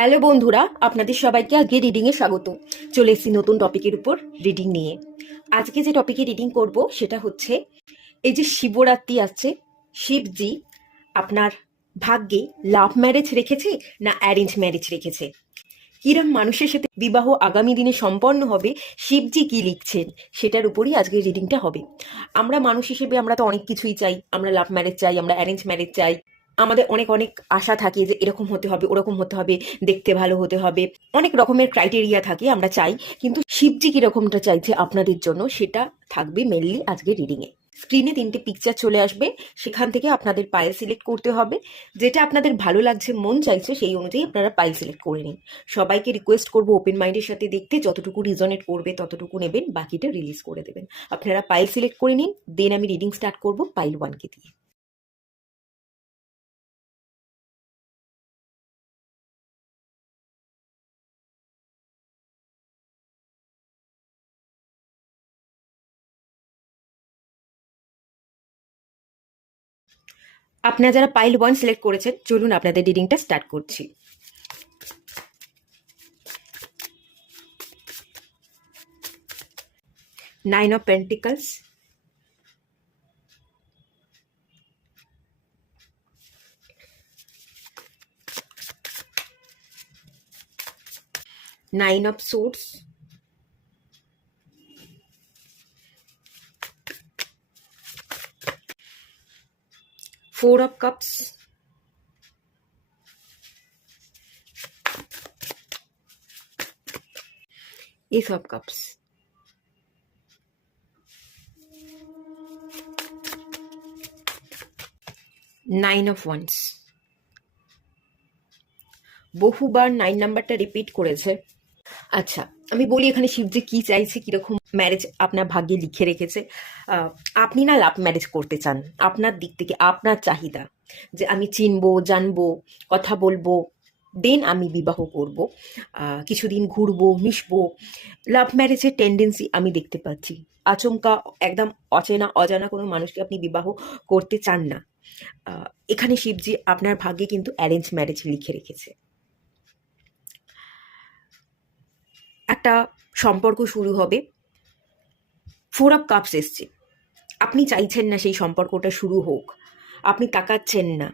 Hello বন্ধুরা, আপনাদের সবাইকে আজকে রিডিংয়ে স্বাগত। চলে এসেছি নতুন টপিকের উপর রিডিং নিয়ে। আজকে যে টপিকে রিডিং করব সেটা হচ্ছে, এই যে শিবরাত্রি আসছে, শিবজি আপনার ভাগ্যে লাভ ম্যারেজ রেখেছে না অ্যারেঞ্জ ম্যারেজ রেখেছে, কিরম মানুষের সাথে বিবাহ আগামী দিনে সম্পন্ন হবে, শিবজি কি লিখছেন সেটার উপরই আজকের রিডিংটা হবে। আমরা মানুষ হিসেবে আমরা তো অনেক কিছুই চাই, আমরা লাভ ম্যারেজ চাই, আমরা অ্যারেঞ্জ ম্যারেজ চাই, আমাদের অনেক অনেক আশা থাকে যে এরকম হতে হবে, ওরকম হতে হবে, দেখতে ভালো হতে হবে, অনেক রকমের ক্রাইটেরিয়া থাকে আমরা চাই। কিন্তু শিবজি কিরকমটা চাইছে আপনাদের জন্য সেটা থাকবে মেনলি আজকে রিডিংয়ে। স্ক্রিনে 3টে পিকচার চলে আসবে, সেখান থেকে আপনাদের পাইল সিলেক্ট করতে হবে। যেটা আপনাদের ভালো লাগছে, মন চাইছে, সেই অনুযায়ী আপনারা পাইল সিলেক্ট করে নিন। সবাইকে রিকোয়েস্ট করবো ওপেন মাইন্ডের সাথে দেখতে, যতটুকু রিজনেট করবে ততটুকু নেবেন, বাকিটা রিলিজ করে দেবেন। আপনারা পাইল সিলেক্ট করে নিন, দেন আমি রিডিং স্টার্ট করবো পাইল 1কে দিয়ে। আপনারা যারা পাইল 1 সিলেক্ট করেছেন, চলুন আপনাদের রিডিংটা স্টার্ট করছি। Nine of pentacles, nine of swords, four of cups, S of cups, nine of wands. বহুবার 9 নাম্বারটা রিপিট করেছে। আচ্ছা, আমি বলি এখানে শিবজি কি চাইছে, কিরকম ম্যারেজ আপনার ভাগ্যে লিখে রেখেছে। আপনি না লাভ ম্যারেজ করতে চান, আপনার দিক থেকে আপনার চাহিদা যে আমি চিনবো, জানবো, কথা বলবো, দেন আমি বিবাহ করব, কিছুদিন ঘুরবো, মিশবো। লাভ ম্যারেজের টেন্ডেন্সি আমি দেখতে পাচ্ছি। আচমকা একদম অচেনা অজানা কোনো মানুষকে আপনি বিবাহ করতে চান না। এখানে শিবজি আপনার ভাগ্যে কিন্তু অ্যারেঞ্জ ম্যারেজ লিখে রেখেছে। একটা সম্পর্ক শুরু হবে, ফোর অফ কাপস এসছে। আপনি চাইছেন না সেই সম্পর্কটা শুরু হোক, আপনি তাকাচ্ছেন না,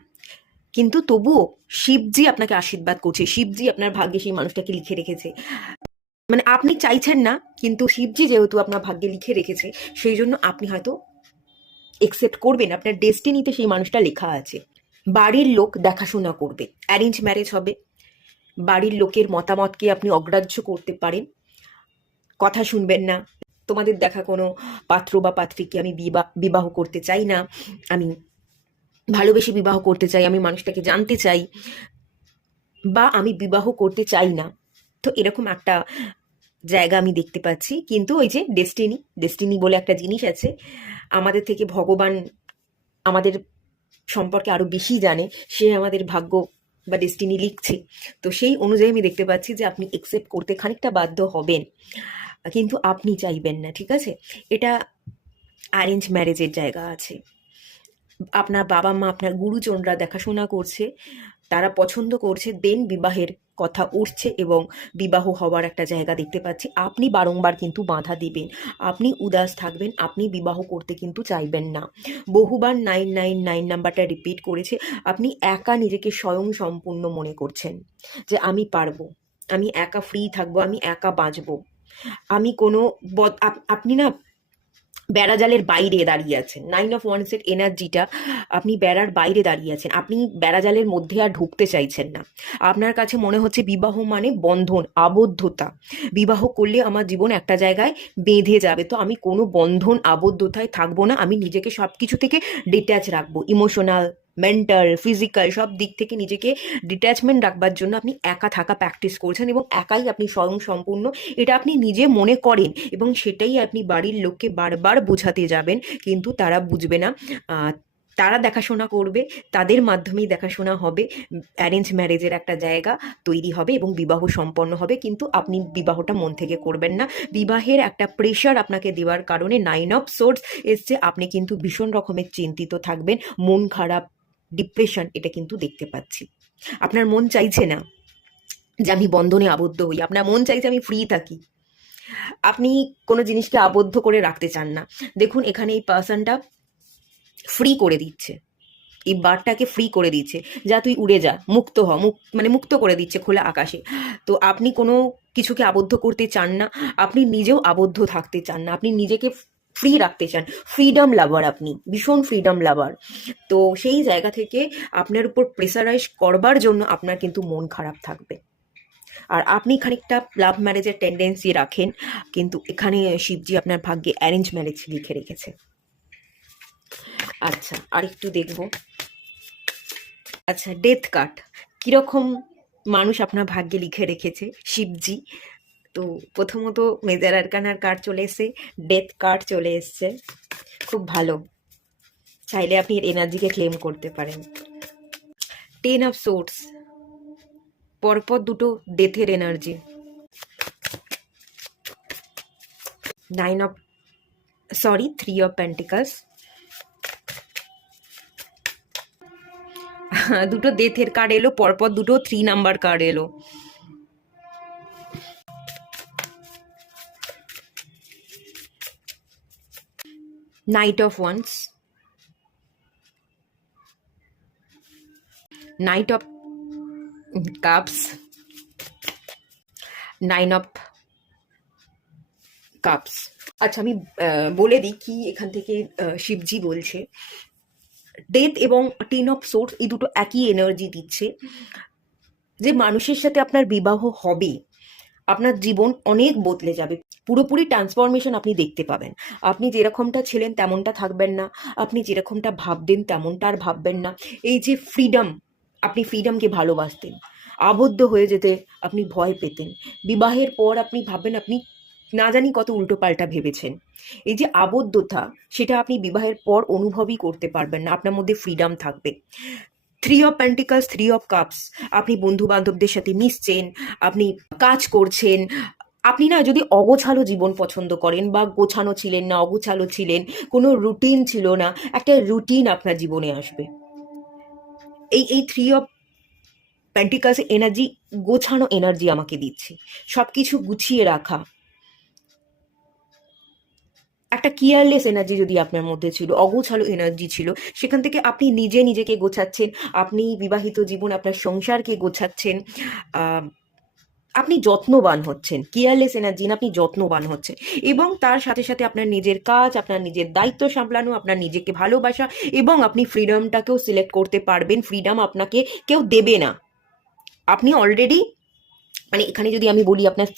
কিন্তু তবুও শিবজি আপনাকে আশীর্বাদ করছে, শিবজি আপনার ভাগ্যে সেই মানুষটাকে লিখে রেখেছে। মানে আপনি চাইছেন না, কিন্তু শিবজি যেহেতু আপনার ভাগ্যে লিখে রেখেছে, সেই জন্য আপনি হয়তো একসেপ্ট করবেন, আপনার ডেস্টিনিতে সেই মানুষটা লেখা আছে। বাড়ির লোক দেখাশোনা করবে, অ্যারেঞ্জ ম্যারেজ হবে, বাড়ির লোকের মতামতকে আপনি অগ্রাহ্য করতে পারেন, কথা শুনবেন না। তোমাদের দেখা কোনো পাত্র বা পাত্রীকে আমি বিবাহ করতে চাই না, আমি ভালোবেসে বিবাহ করতে চাই, আমি মানুষটাকে জানতে চাই, বা আমি বিবাহ করতে চাই না। তো এরকম একটা জায়গা আমি দেখতে পাচ্ছি। কিন্তু ওই যে ডেস্টিনি, ডেস্টিনি বলে একটা জিনিস আছে, আমাদের থেকে ভগবান আমাদের সম্পর্কে আরো বেশি জানে, সে আমাদের ভাগ্য বা ডেস্টিনি লিখছে। তো সেই অনুযায়ী আমি দেখতে পাচ্ছি যে আপনি একসেপ্ট করতে খানিকটা বাধ্য হবেন, কিন্তু আপনি চাইবেন না, ঠিক আছে? এটা অ্যারেঞ্জ ম্যারেজের জায়গা আছে। আপনার বাবা মা, আপনার গুরুজনরা দেখাশোনা করছে, তারা পছন্দ করছে, দেন বিবাহের কথা উঠছে এবং বিবাহ হওয়ার একটা জায়গা দেখতে পাচ্ছি। আপনি বারংবার কিন্তু বাধা দিবেন, আপনি উদাস থাকবেন, আপনি বিবাহ করতে কিন্তু চাইবেন না। বহুবার 999 নাম্বারটা রিপিট করেছে। আপনি একা নিজেকে স্বয়ং সম্পূর্ণ মনে করছেন যে আমি পারবো, আমি একা ফ্রি থাকবো, আমি একা বাঁচবো, আমি কোনো আপনি না বেড়াজালের বাইরে দাঁড়িয়ে আছেন। 9 অফ ওয়ান্সের এনার্জিটা, আপনি বেড়ার বাইরে দাঁড়িয়ে আছেন, আপনি বেড়াজালের মধ্যে আর ঢুকতে চাইছেন না। আপনার কাছে মনে হচ্ছে বিবাহ মানে বন্ধন, আবদ্ধতা। বিবাহ করলে আমার জীবন একটা জায়গায় বেঁধে যাবে, তো আমি কোনো বন্ধন আবদ্ধতায় থাকবো না, আমি নিজেকে সব কিছু থেকে ডিট্যাচ রাখবো, ইমোশনাল, মেন্টাল, ফিজিক্যাল সব দিক থেকে নিজেকে ডিট্যাচমেন্ট রাখবার জন্য আপনি একা থাকা প্র্যাকটিস করছেন, এবং একাই আপনি স্বয়ং সম্পূর্ণ, এটা আপনি নিজে মনে করেন, এবং সেটাই আপনি বাড়ির লোককে বারবার বোঝাতে যাবেন, কিন্তু তারা বুঝবে না। তারা দেখাশোনা করবে, তাদের মাধ্যমেই দেখাশোনা হবে, অ্যারেঞ্জ ম্যারেজের একটা জায়গা তৈরি হবে এবং বিবাহ সম্পন্ন হবে, কিন্তু আপনি বিবাহটা মন থেকে করবেন না। বিবাহের একটা প্রেশার আপনাকে দেওয়ার কারণে 9 অফ সোর্ডস এসছে, আপনি কিন্তু ভীষণ রকমের চিন্তিত থাকবেন, মন খারাপ, ডিপ্রেশন, এটা কিন্তু দেখতে পাচ্ছি। আপনার মন চাইছে না, যে আমি বন্ধনে আবদ্ধ হই, আপনার মন চাইছে আমি ফ্রি থাকি, আপনি কোনো জিনিসকে আবদ্ধ করে রাখতে চান না। দেখুন এখানে এই পার্সনটা ফ্রি করে দিচ্ছে, এই বারটাকে ফ্রি করে দিচ্ছে, যা তুই উড়ে যা, মুক্ত হ, মানে মুক্ত করে দিচ্ছে খোলা আকাশে। তো আপনি কোনো কিছুকে আবদ্ধ করতে চান না, আপনি নিজেও আবদ্ধ থাকতে চান না, আপনি নিজেকে ফ্রি রাখতে চান, ফ্রিডম লাভার, আপনি ভীষণ ফ্রিডম লাভার। তো সেই জায়গা থেকে আপনার উপর প্রেসারাইজ করবার জন্য আপনার কিন্তু মন খারাপ থাকবে। আর আপনি খানিকটা লাভ ম্যারেজের টেন্ডেন্সি রাখেন, কিন্তু এখানে শিবজি আপনার ভাগ্যে অ্যারেঞ্জ ম্যারেজ লিখে রেখেছে। আচ্ছা, আর একটু দেখবো। আচ্ছা, ডেথ কার্ড কিরকম মানুষ আপনার ভাগ্যে লিখে রেখেছে শিবজি। তো প্রথমত মেজর আরকানার কার্ড চলে এসছে, ডেথ কার্ড চলে এসছে, খুব ভালো, চাইলে আপনি এর এনার্জিকে ক্লেম করতে পারেন। 10 অফ সোর্স, পরপর দুটো ডেথের এনার্জি। 3 অফ পেন্টিকালস, দুটো ডেথের কার্ড এলো, পরপর দুটো 3 নাম্বার কার্ড এলো। Night of wands, knight of cups, 9 of cups. আচ্ছা, আমি বলে দিই কি এখান থেকে শিবজি বলছে। ডেথ এবং 10 অফ সোর্স এই দুটো একই এনার্জি দিচ্ছে, যে মানুষের সাথে আপনার বিবাহ হবে, আপনার জীবন অনেক বদলে যাবে, পুরোপুরি ট্রান্সফরমেশন আপনি দেখতে পাবেন। আপনি যেরকমটা ছিলেন তেমনটা থাকবেন না, আপনি যেরকমটা ভাবতেন তেমনটা আর ভাববেন না। এই যে ফ্রিডম, আপনি ফ্রিডমকে ভালোবাসতেন, আবদ্ধ হয়ে যেতে আপনি ভয় পেতেন, বিবাহের পর আপনি ভাববেন আপনি না জানি কত উল্টোপাল্টা ভেবেছেন। এই যে আবদ্ধতা, সেটা আপনি বিবাহের পর অনুভবই করতে পারবেন না, আপনার মধ্যে ফ্রিডম থাকবে। 3 অফ পেন্টিকালস, 3 অফ কাপস, আপনি বন্ধু বান্ধবদের সাথে মিশছেন, আপনি কাজ করছেন। আপনি না যদি অগোছালো জীবন পছন্দ করেন বা গোছানো ছিলেন না, অগোছালো ছিলেন, কোনো রুটিন ছিল না, একটা রুটিন আপনার জীবনে আসবে। এই 3 অফ পেন্টিকালস এনার্জি গোছানো এনার্জি আমাকে দিচ্ছে, সব কিছু গুছিয়ে রাখা। একটা কেয়ারলেস এনার্জি যদি আপনার মধ্যে ছিল, অগোছালো এনার্জি ছিল, সেখান থেকে আপনি নিজেকে গোছাচ্ছেন, আপনি বিবাহিত জীবন, আপনার সংসারকে গোছাচ্ছেন, আপনি যত্নবান হচ্ছেন, কেয়ারলেস এনার্জি না, আপনি যত্নবান হচ্ছেন। এবং তার সাথে সাথে আপনার নিজের কাজ, আপনার নিজের দায়িত্ব সামলানো, আপনার নিজেকে ভালোবাসা, এবং আপনি ফ্রিডমটাকেও সিলেক্ট করতে পারবেন। ফ্রিডম আপনাকে কেউ দেবে না, আপনি অলরেডি, মানে এখানে যদি আমি বলি আপনার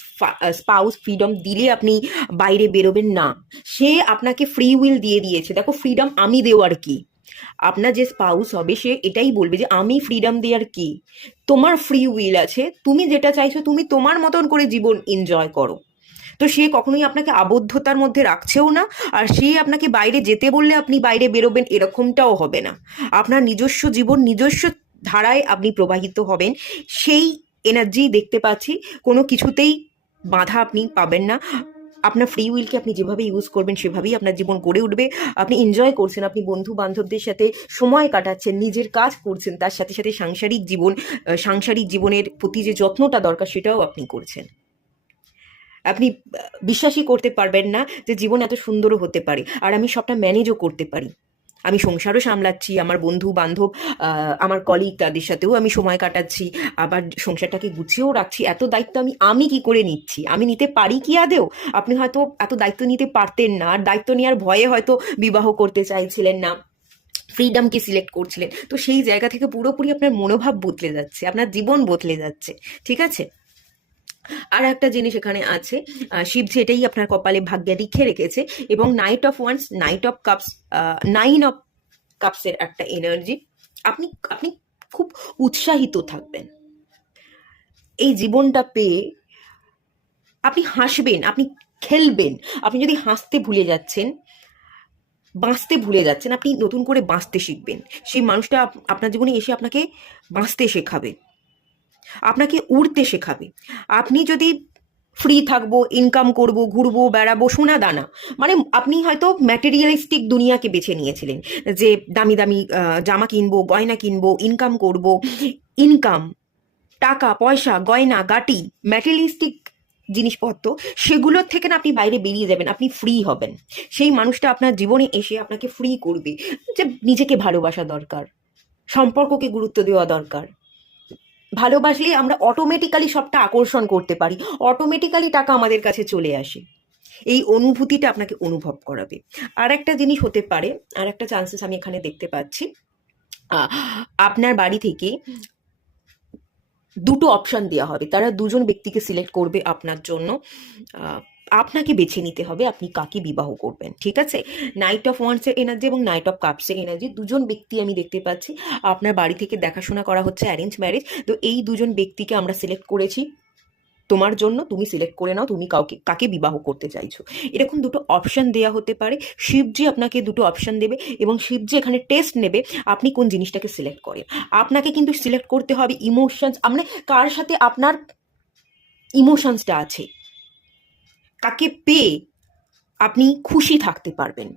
স্পাউস ফ্রিডম দিলে আপনি বাইরে বেরোবেন না, সে আপনাকে ফ্রি উইল দিয়ে দিয়েছে। দেখো ফ্রিডম আমি দেওয়ার কি, আপনার যে স্পাউস হবে সে এটাই বলবে যে আমি ফ্রিডম দেওয়ার কি, তোমার ফ্রি উইল আছে, তুমি যেটা চাইছো তুমি তোমার মতন করে জীবন এনজয় করো। তো সে কখনোই আপনাকে আবদ্ধতার মধ্যে রাখছেও না, আর সে আপনাকে বাইরে যেতে বললে আপনি বাইরে বেরোবেন এরকমটাও হবে না। আপনার নিজস্ব জীবন নিজস্ব ধারায় আপনি প্রবাহিত হবেন, সেই এনার্জি দেখতে পাচ্ছি। কোনো কিছুতেই বাধা আপনি পাবেন না, আপনার ফ্রি উইলকে আপনি যেভাবে ইউজ করবেন সেভাবেই আপনার জীবন গড়ে উঠবে। আপনি এনজয় করছেন, আপনি বন্ধু বান্ধবদের সাথে সময় কাটাচ্ছেন, নিজের কাজ করছেন, তার সাথে সাথে সাংসারিক জীবনের প্রতি যে যত্নটা দরকার সেটাও আপনি করছেন। আপনি বিশ্বাসই করতে পারবেন না যে জীবন এত সুন্দরও হতে পারে, আর আমি সবটা ম্যানেজও করতে পারি। আমি সংসারও সামলাচ্ছি, আমার বন্ধু বান্ধব, আমার কলিগ, তাদের সাথেও আমি সময় কাটাচ্ছি, আবার সংসারটাকে গুছিয়েও রাখছি। এত দায়িত্ব আমি কি করে নিচ্ছি, আমি নিতে পারি কি আদেও? আপনি হয়তো এত দায়িত্ব নিতে পারতেন না, আর দায়িত্ব নেওয়ার ভয়ে হয়তো বিবাহ করতে চাইছিলেন না, ফ্রিডমকে সিলেক্ট করছিলেন। তো সেই জায়গা থেকে পুরোপুরি আপনার মনোভাব বদলে যাচ্ছে, আপনার জীবন বদলে যাচ্ছে। ঠিক আছে? আর একটা জিনিস এখানে আছে, শিবজি এটাই আপনার কপালে ভাগ্যে লিখে রেখেছে। এবং knight of wands, knight of cups, 9 of কাপসের একটা এনার্জি। আপনি আপনি খুব উৎসাহিত থাকবেন এই জীবনটা পেয়ে, আপনি হাসবেন, আপনি খেলবেন। আপনি যদি হাসতে ভুলে যাচ্ছেন, বাঁচতে ভুলে যাচ্ছেন, আপনি নতুন করে বাঁচতে শিখবেন। সেই মানুষটা আপনার জীবনে এসে আপনাকে বাঁচতে শেখাবে, আপনাকে উড়তে শেখাবে। আপনি যদি ফ্রি থাকবো, ইনকাম করব, ঘুরবো, বেড়াবো, সোনা দানা, মানে আপনি হয়তো ম্যাটেরিয়ালিস্টিক দুনিয়াকে বেছে নিয়েছিলেন, যে দামি দামি জামা কিনবো, গয়না কিনবো, ইনকাম করব, ইনকাম, টাকা পয়সা গয়না গাটি ম্যাটেরিয়ালিস্টিক জিনিসপত্র, সেগুলোর থেকে না আপনি বাইরে বেরিয়ে যাবেন, আপনি ফ্রি হবেন। সেই মানুষটা আপনার জীবনে এসে আপনাকে ফ্রি করবে। যে নিজেকে ভালোবাসা দরকার, সম্পর্ককে গুরুত্ব দেওয়া দরকার। ভালোবাসলেই আমরা অটোমেটিক্যালি সবটা আকর্ষণ করতে পারি, অটোমেটিক্যালি টাকা আমাদের কাছে চলে আসে। এই অনুভূতিটা আপনাকে অনুভব করাবে। আর একটা জিনিস হতে পারে, আর একটা চান্সেস আমি এখানে দেখতে পাচ্ছি, আপনার বাড়ি থেকে দুটো অপশন দেওয়া হবে, তারা দুজন ব্যক্তিকে সিলেক্ট করবে আপনার জন্য। আপনাকে বেছে নিতে হবে আপনি কাকে বিবাহ করবেন, ঠিক আছে? নাইট অফ ওয়ান্সের এনার্জি এবং নাইট অফ কাপসের এনার্জি, দুজন ব্যক্তি আমি দেখতে পাচ্ছি। আপনার বাড়ি থেকে দেখাশোনা করা হচ্ছে অ্যারেঞ্জ ম্যারেজ। তো এই দুজন ব্যক্তিকে আমরা সিলেক্ট করেছি তোমার জন্য, তুমি সিলেক্ট করে নাও তুমি কাকে বিবাহ করতে চাইছো। এরকম দুটো অপশন দেওয়া হতে পারে। শিবজি আপনাকে দুটো অপশন দেবে এবং শিবজি এখানে টেস্ট নেবে আপনি কোন জিনিসটাকে সিলেক্ট করেন। আপনাকে কিন্তু সিলেক্ট করতে হবে ইমোশনস, মানে কার সাথে আপনার ইমোশনসটা আছে, কাকে পেয়ে আপনি খুশি থাকতে পারবেন,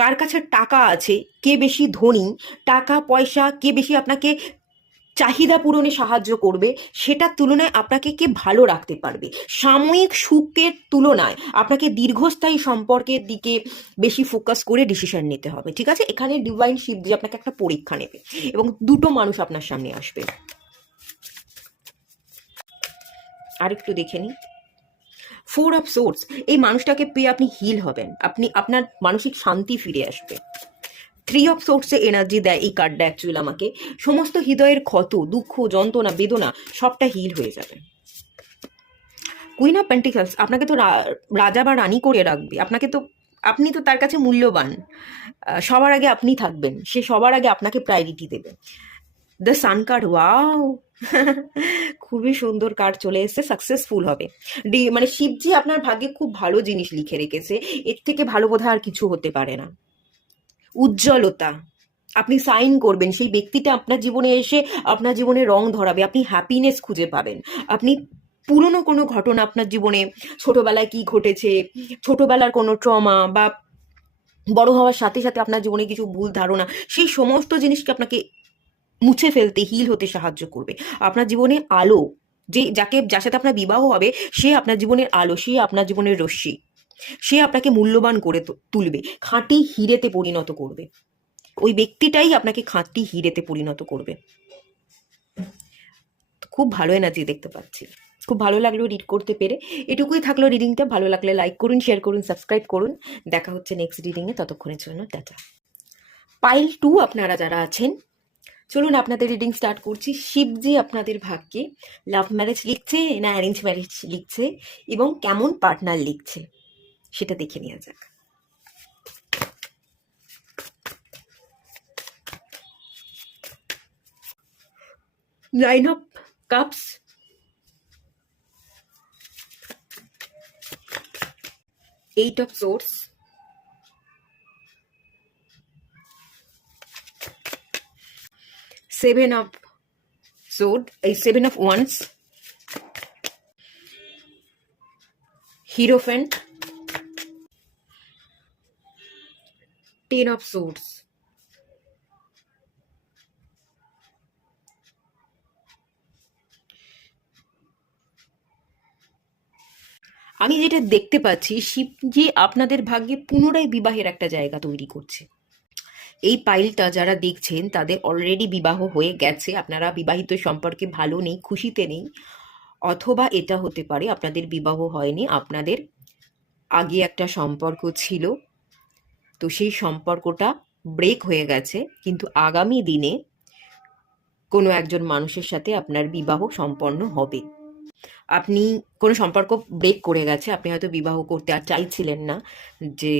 কার কাছে টাকা আছে, কে বেশি ধনী, টাকা পয়সা কে বেশি আপনাকে চাহিদা পূরণে সাহায্য করবে, সেটার তুলনায় আপনাকে কে ভালো রাখতে পারবে। সাময়িক সুখের তুলনায় আপনাকে দীর্ঘস্থায়ী সম্পর্কের দিকে বেশি ফোকাস করে ডিসিশন নিতে হবে, ঠিক আছে? এখানে ডিভাইন শিবজি আপনাকে একটা পরীক্ষা নেবে এবং দুটো মানুষ আপনার সামনে আসবে। আরেকটু দেখে নিই। 4 অফ সোর্স, এই মানুষটাকে পেয়ে আপনি হিল হবেন, আপনার মানসিক শান্তি ফিরে আসবে। 3 অফ সোর্সে এনার্জি দেয় এই কার্ডটা অ্যাকচুয়ালি আমাকে, সমস্ত হৃদয়ের ক্ষত দুঃখ যন্ত্রণা বেদনা সবটা হিল হয়ে যাবে। কুইন অফ পেন্টিকলস, আপনাকে তো রাজা বা রানী করে রাখবে, আপনি তো তার কাছে মূল্যবান। সবার আগে আপনি থাকবেন, সে সবার আগে আপনাকে প্রায়োরিটি দেবে। দ্য সান কার্ড, ওয়াও খুবই সুন্দর কার্ড চলে এসেছে। সাকসেসফুল হবে, মানে শিবজি আপনার ভাগ্যে খুব ভালো জিনিস লিখে রেখেছে, এর থেকে ভালো বোধহয় আর কিছু হতে পারে না। উজ্জ্বলতা, আপনি সাইন করবেন, সেই ব্যক্তিটা আপনার জীবনে এসে আপনার জীবনে রং ধরাবে, আপনি হ্যাপিনেস খুঁজে পাবেন। আপনি পুরনো কোনো ঘটনা আপনার জীবনে, ছোটবেলায় কি ঘটেছে, ছোটবেলার কোনো ট্রমা বা বড় হওয়ার সাথে সাথে আপনার জীবনে কিছু ভুল ধারণা, সেই সমস্ত জিনিসকে আপনাকে মুছে ফেলতে, হিল হতে সাহায্য করবে। আপনার জীবনে আলো, যার সাথে আপনার বিবাহ হবে, সে আপনার জীবনের আলো, সে আপনার জীবনের রশ্মি, সে আপনাকে মূল্যবান করে তুলবে, খাঁটি হিরেতে পরিণত করবে। ওই ব্যক্তিটাই আপনাকে খাঁটি হিরেতে পরিণত করবে। খুব ভালো এনার্জি দেখতে পাচ্ছি, খুব ভালো লাগলো রিড করতে পেরে। এটুকুই থাকলো রিডিংটা, ভালো লাগলে লাইক করুন, শেয়ার করুন, সাবস্ক্রাইব করুন। দেখা হচ্ছে নেক্সট রিডিংয়ে, ততক্ষণের জন্য টাটা। পাইল 2 আপনারা যারা আছেন, চলুন আপনাদের রিডিং স্টার্ট করছি। শিবজি আপনাদের ভাগ্যে লাভ ম্যারেজ লিখছে না অ্যারেঞ্জ ম্যারেজ লিখছে এবং কেমন পার্টনার লিখছে সেটা দেখে নেওয়া যাক। Nine of cups, eight of swords, seven of sword, এই 7 অফ ওয়ান্স, হিরোফেন্ট, 10 অফ সোর্স। আমি যেটা দেখতে পাচ্ছি, শিবজি আপনাদের ভাগ্যে পুনরায় বিবাহের একটা জায়গা তৈরি করছে। এই পাইলটা যারা দেখছেন তাদের অলরেডি বিবাহ হয়ে গেছে, আপনারা বিবাহিত সম্পর্কে ভালো নেই, খুশিতে নেই, অথবা এটা হতে পারে আপনাদের বিবাহ হয়নি, আপনাদের আগে একটা সম্পর্ক ছিল, তো সেই সম্পর্কটা ব্রেক হয়ে গেছে, কিন্তু আগামী দিনে কোনো একজন মানুষের সাথে আপনার বিবাহ সম্পন্ন হবে। আপনি কোনো সম্পর্ক ব্রেক করে গেছে, আপনি হয়তো বিবাহ করতে আর চাইছিলেন না, যে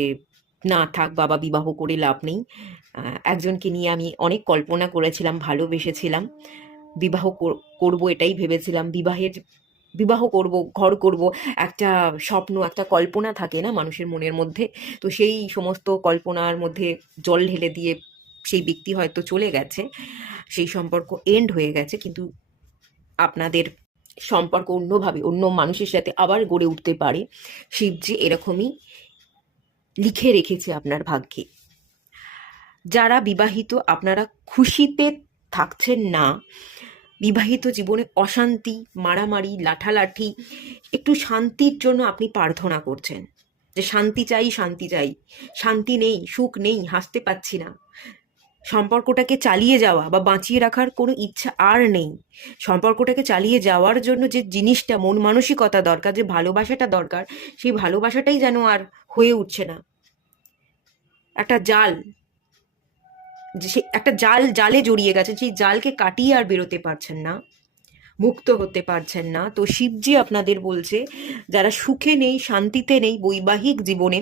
না থাক বাবা, বিবাহ করে লাভ নেই। একজনকে নিয়ে আমি অনেক কল্পনা করেছিলাম, ভালোবেসেছিলাম, বিবাহ করব এটাই ভেবেছিলাম, বিবাহ করব, ঘর করব, একটা স্বপ্ন, একটা কল্পনা থাকে না মানুষের মনের মধ্যে, তো সেই সমস্ত কল্পনার মধ্যে জল ঢেলে দিয়ে সেই ব্যক্তি হয়তো চলে গেছে, সেই সম্পর্ক এন্ড হয়ে গেছে, কিন্তু আপনাদের সম্পর্ক অন্যভাবে অন্য মানুষের সাথে আবার গড়ে উঠতে পারে। শিবজি এরকমই লিখে রেখেছে আপনার ভাগ্যে। যারা বিবাহিত আপনারা খুশিতে থাকছেন না, বিবাহিত জীবনে অশান্তি, মারামারি, লাঠালাঠি, একটু শান্তির জন্য আপনি প্রার্থনা করছেন যে শান্তি চাই, শান্তি চাই। শান্তি নেই, সুখ নেই, হাসতে পাচ্ছি না। সম্পর্কটাকে চালিয়ে যাওয়া বা বাঁচিয়ে রাখার কোনো ইচ্ছা আর নেই। সম্পর্কটাকে চালিয়ে যাওয়ার জন্য যে জিনিসটা, মন মানসিকতা দরকার, যে ভালোবাসাটা দরকার, সেই ভালোবাসাটাই যেন আর হয়ে উঠছে না। একটা জাল, যে সে একটা জালে জড়িয়ে গেছেন, সেই জালকে কাটিয়ে আর বেরোতে পারছেন না, মুক্ত হতে পারছেন না। তো শিবজি আপনাদের বলছে, যারা সুখে নেই, শান্তিতে নেই বৈবাহিক জীবনে,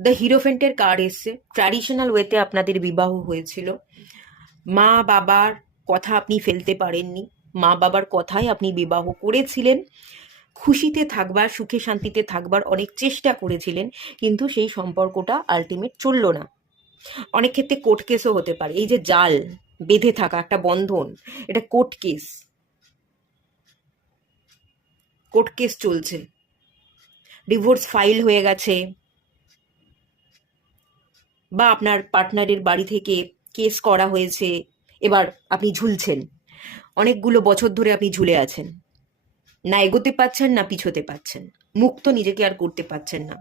দ্য হিরোফেন্টের কার্ড এসছে। ট্র্যাডিশনাল ওয়েতে আপনাদের বিবাহ হয়েছিল, মা বাবার কথা আপনি ফেলতে পারেননি, মা বাবার কথায় আপনি বিবাহ করেছিলেন, খুশিতে থাকবার, সুখে শান্তিতে থাকবার অনেক চেষ্টা করেছিলেন, কিন্তু সেই সম্পর্কটা আলটিমেট চলল না। অনেক ক্ষেত্রে কোর্ট কেসও হতে পারে। এই যে জাল বেঁধে থাকা একটা বন্ধন, এটা কোর্ট কেস, কোর্ট কেস চলছে, ডিভোর্স ফাইল হয়ে গেছে, বা আপনার পার্টনারের বাড়ি থেকে কেস করা হয়েছে, এবার আপনি ঝুলছেন, অনেকগুলো বছর ধরে আপনি ঝুলে আছেন, না এগোতে পাচ্ছেন না পিছোতে পাচ্ছেন, মুক্ত নিজেকে আর করতে পাচ্ছেন না।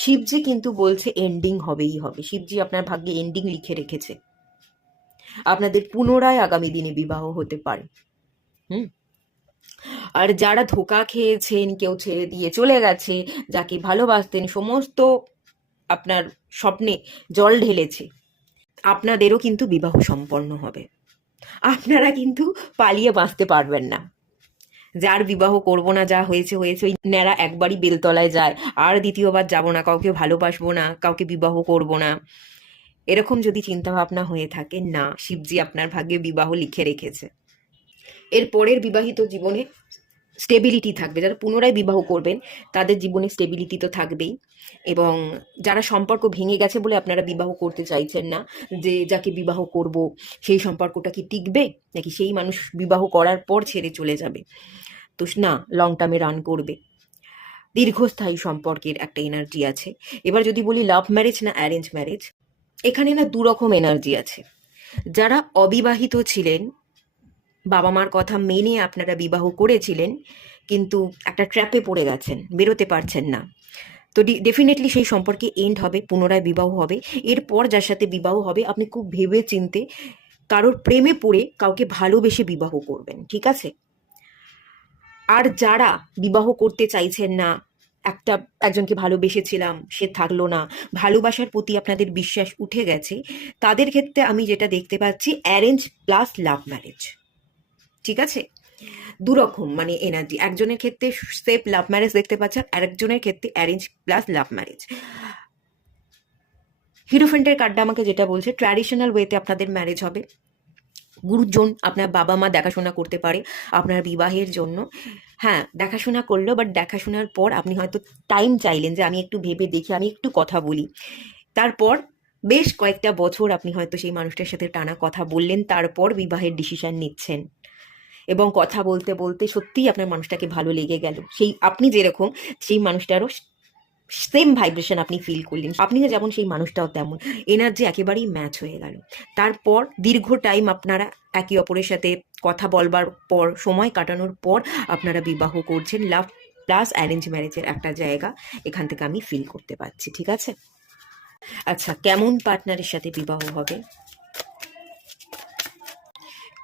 শিবজি কিন্তু বলছে এন্ডিং হবেই হবে। শিবজি আপনার ভাগ্যে এন্ডিং লিখে রেখেছে, আপনাদের পুনরায় আগামী দিনে বিবাহ হতে পারে। হুম। আর যারা ধোঁকা খেয়েছেন, কেউ ছেড়ে দিয়ে চলে গেছে, যাকে ভালোবাসতেন, সমস্ত আপনার স্বপ্নে জল ঢেলেছে, আপনাদেরও কিন্তু বিবাহ সম্পন্ন হবে। আপনারা কিন্তু পালিয়ে বাঁচতে পারবেন না। যার বিবাহ করব না, যা হয়েছে হয়েছে, ওই ন্যাড়া একবারই বেলতলায় যায়, আর দ্বিতীয়বার যাব না, কাউকে ভালোবাসবো না, কাউকে বিবাহ করব না, এরকম যদি চিন্তাভাবনা হয়ে থাকে, না, শিবজি আপনার ভাগ্যে বিবাহ লিখে রেখেছে। এর পরের বিবাহিত জীবনে স্টেবিলিটি থাকবে। যারা পুনরায় বিবাহ করবেন তাদের জীবনে স্টেবিলিটি তো থাকবেই। এবং যারা সম্পর্ক ভেঙে গেছে বলে আপনারা বিবাহ করতে চাইছেন না, যে যাকে বিবাহ করব সেই সম্পর্কটা কি টিকবে, নাকি সেই মানুষ বিবাহ করার পর ছেড়ে চলে যাবে, তো না, লং টার্মে রান করবে, দীর্ঘস্থায়ী সম্পর্কের একটা এনার্জি আছে। এবার যদি বলি লাভ ম্যারেজ না অ্যারেঞ্জ ম্যারেজ, এখানে না দুরকম এনার্জি আছে। যারা অবিবাহিত ছিলেন, বাবা মার কথা মেনে আপনারা বিবাহ করেছিলেন, কিন্তু একটা ট্র্যাপে পড়ে গেছেন, বেরোতে পারছেন না, তো ডেফিনেটলি সেই সম্পর্কে এন্ড হবে, পুনরায় বিবাহ হবে। এরপর যার সাথে বিবাহ হবে আপনি খুব ভেবে চিনতে কারোর প্রেমে পড়ে কাউকে ভালোবেসে বিবাহ করবেন, ঠিক আছে? আর যারা বিবাহ করতে চাইছেন না, একজনকে ভালোবেসেছিলাম, সে থাকলো না, ভালোবাসার প্রতি আপনাদের বিশ্বাস উঠে গেছে, তাদের ক্ষেত্রে আমি যেটা দেখতে পাচ্ছি অ্যারেঞ্জ প্লাস লাভ ম্যারেজ, ঠিক আছে? দুরকম মানে এনার্জি, একজনের ক্ষেত্রে সেফ লাভ ম্যারেজ দেখতে পাচ্ছেন, আরেকজনের ক্ষেত্রে অ্যারেঞ্জ প্লাস লাভ ম্যারেজ। হিরোফেন্টের কার্ডটা আমাকে যেটা বলছে, ট্র্যাডিশনাল ওয়েতে আপনাদের ম্যারেজ হবে। গুরুজন, আপনার বাবা মা দেখাশোনা করতে পারে আপনার বিবাহের জন্য। হ্যাঁ, দেখাশোনা করলো, বাট দেখাশোনার পর আপনি হয়তো টাইম চাইলেন যে আমি একটু ভেবে দেখি, আমি একটু কথা বলি। তারপর বেশ কয়েকটা বছর আপনি হয়তো সেই মানুষটার সাথে টানা কথা বললেন, তারপর বিবাহের ডিসিশন নিচ্ছেন। এবং কথা বলতে বলতে সত্যিই আপনার মানুষটাকে ভালো লেগে গেল, সেই আপনি যেরকম সেই মানুষটারও সেম ভাইব্রেশন আপনি ফিল করলেন, আপনি যেমন সেই মানুষটাও তেমন, এনার্জি একেবারেই ম্যাচ হয়ে গেল। তারপর দীর্ঘ টাইম আপনারা একে অপরের সাথে কথা বলবার পর, সময় কাটানোর পর আপনারা বিবাহ করছেন। লাভ প্লাস অ্যারেঞ্জ ম্যারেজের একটা জায়গা এখান থেকে আমি ফিল করতে পারছি, ঠিক আছে? আচ্ছা, কেমন পার্টনারের সাথে বিবাহ হবে?